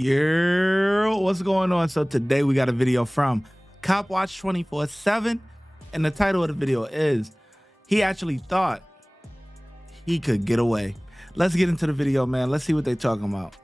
Yeah, what's going on? So today we got a video from CopWatch 24/7, and the title of the video is "He Actually Thought He Could Get Away." Let's get into the video, man. Let's see what they're talking about.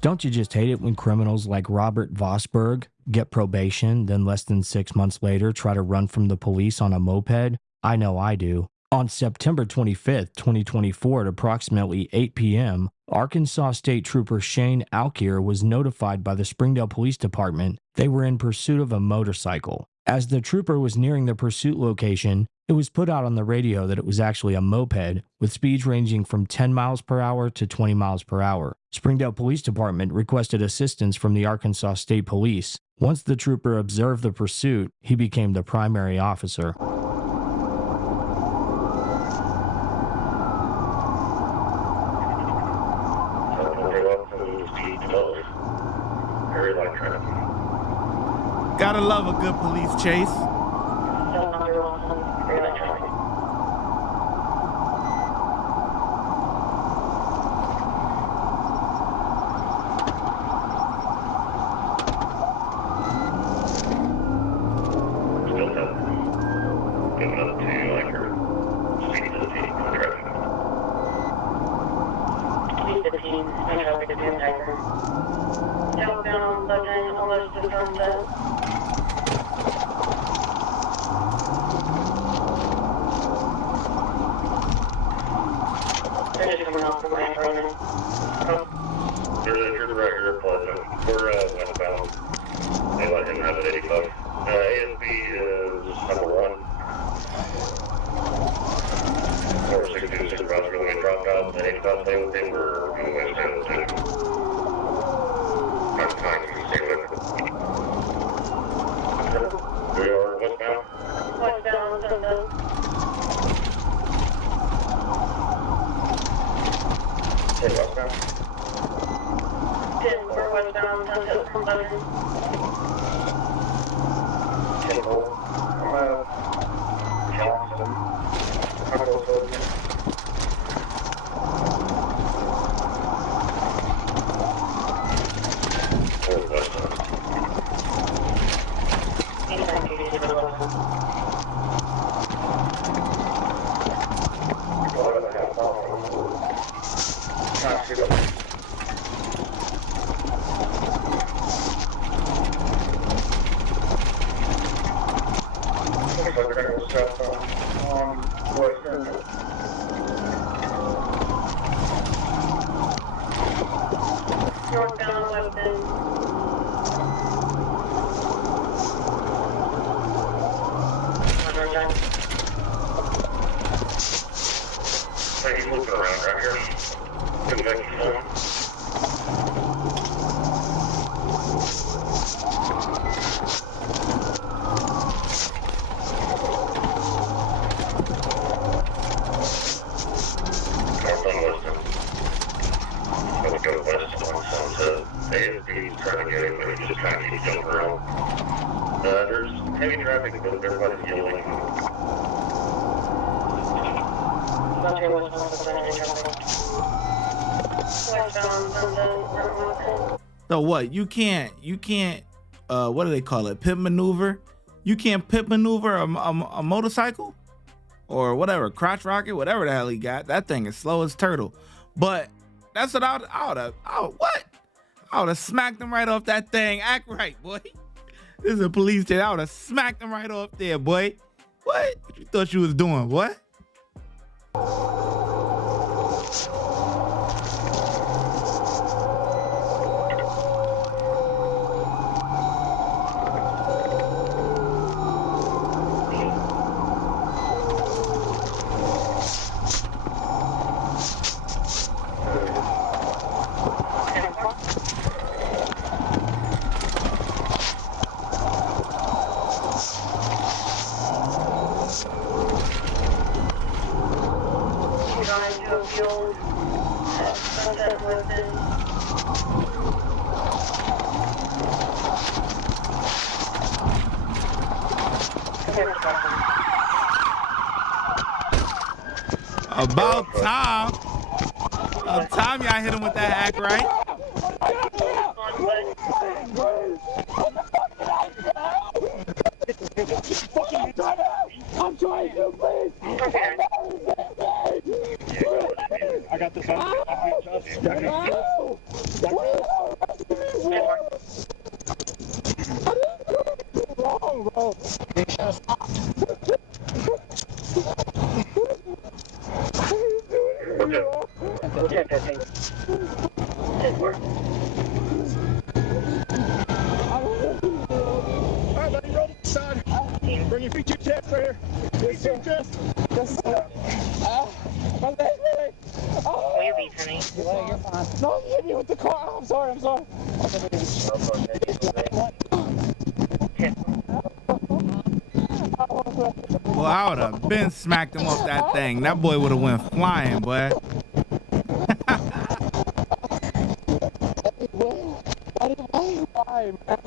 Don't you just hate it when criminals like Robert Vosberg get probation, then less than 6 months later try to run from the police on a moped? I know I do. On September 25th, 2024 at approximately 8 p.m., Arkansas State Trooper Shane Alir was notified by the Springdale Police Department they were in pursuit of a motorcycle. As the trooper was nearing the pursuit location, it was put out on the radio that it was actually a moped with speeds ranging from 10 miles per hour to 20 miles per hour. Springdale Police Department requested assistance from the Arkansas State Police. Once the trooper observed the pursuit, he became the primary officer. Gotta love a good police chase. You're the regular Pleasant. We're westbound. They let him have it 85. ASB is number 1. 462 supervisor going to get dropped out. At 85, they were going westbound too. I'm trying to stay with it. We are westbound? Westbound. Westbound? We're westbound until it comes over. 10-4. Johnson. He's moving around right here. ASB's trying to get him, but he's just trying to keep jumping around. There's heavy traffic, but everybody's yelling. So what? You can't, what do they call it? Pit maneuver? You can't pit maneuver a motorcycle? Or whatever, crotch rocket, whatever the hell he got. That thing is slow as turtle. But that's what I would have smacked him right off that thing. Act right, boy. This is a police station. I would have smacked him right off there, boy. What you thought you was doing, what? About time. About time y'all hit him with that act right. I'm trying to, please. I got this. Wrong, bro. Alright, buddy, roll to the side. Bring your feet to your chest right here. Feet to your chest. Yes, sir. My leg, really. Oh. Where you be, honey? Your leg, you're fine. No, hit me with the car. Oh, I'm sorry, I'm sorry. Well, I would have been smacked him off that thing. That boy would have went flying, boy. Why, man?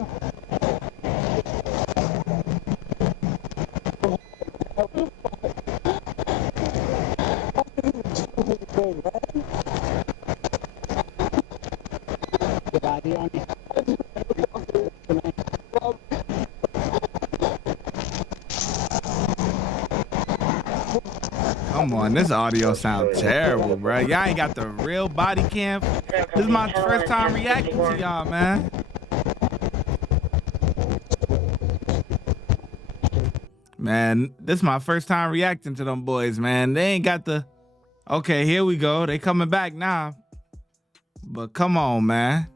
The body on you. Come on, this audio sounds terrible, bro. Y'all ain't got the real body cam. This is my first time reacting to y'all, man. Man, this is my first time reacting to them boys, man. They ain't got the... Okay, here we go. They coming back now. But come on, man.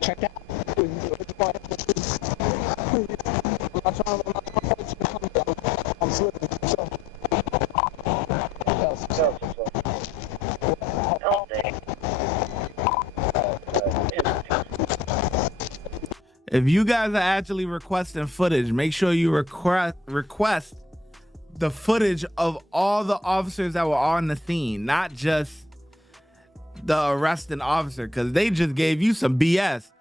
Checked out. I'm slipping. If you guys are actually requesting footage, make sure you request the footage of all the officers that were on the scene, not just the arresting officer, because they just gave you some BS.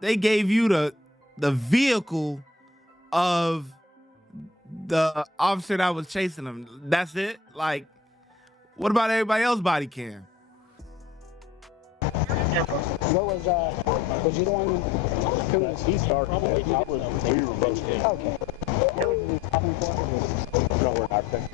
They gave you the vehicle of the officer that was chasing them. That's it? Like, what about everybody else's body cam? What was you the one who was? He started. We were both in. Okay. What was he stopping for? No, we're not there.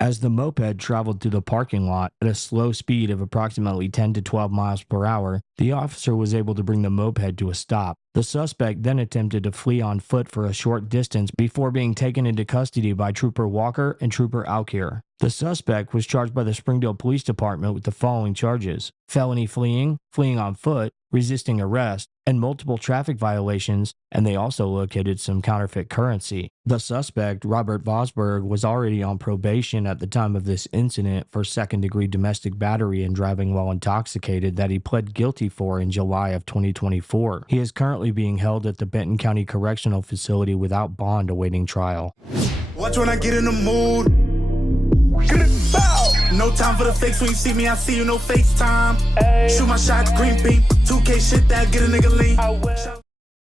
As the moped traveled through the parking lot at a slow speed of approximately 10 to 12 miles per hour, the officer was able to bring the moped to a stop. The suspect then attempted to flee on foot for a short distance before being taken into custody by Trooper Walker and Trooper Alir. The suspect was charged by the Springdale Police Department with the following charges: felony fleeing, fleeing on foot, resisting arrest, and multiple traffic violations, and they also located some counterfeit currency. The suspect, Robert Vosberg, was already on probation at the time of this incident for second-degree domestic battery and driving while intoxicated that he pled guilty for in July of 2024. He is currently being held at the Benton County Correctional Facility without bond awaiting trial. Watch when I get in the mood. No time for the fakes. When you see me, I see you, no FaceTime. Shoot my shot, green beam. 2K shit that get a nigga lean.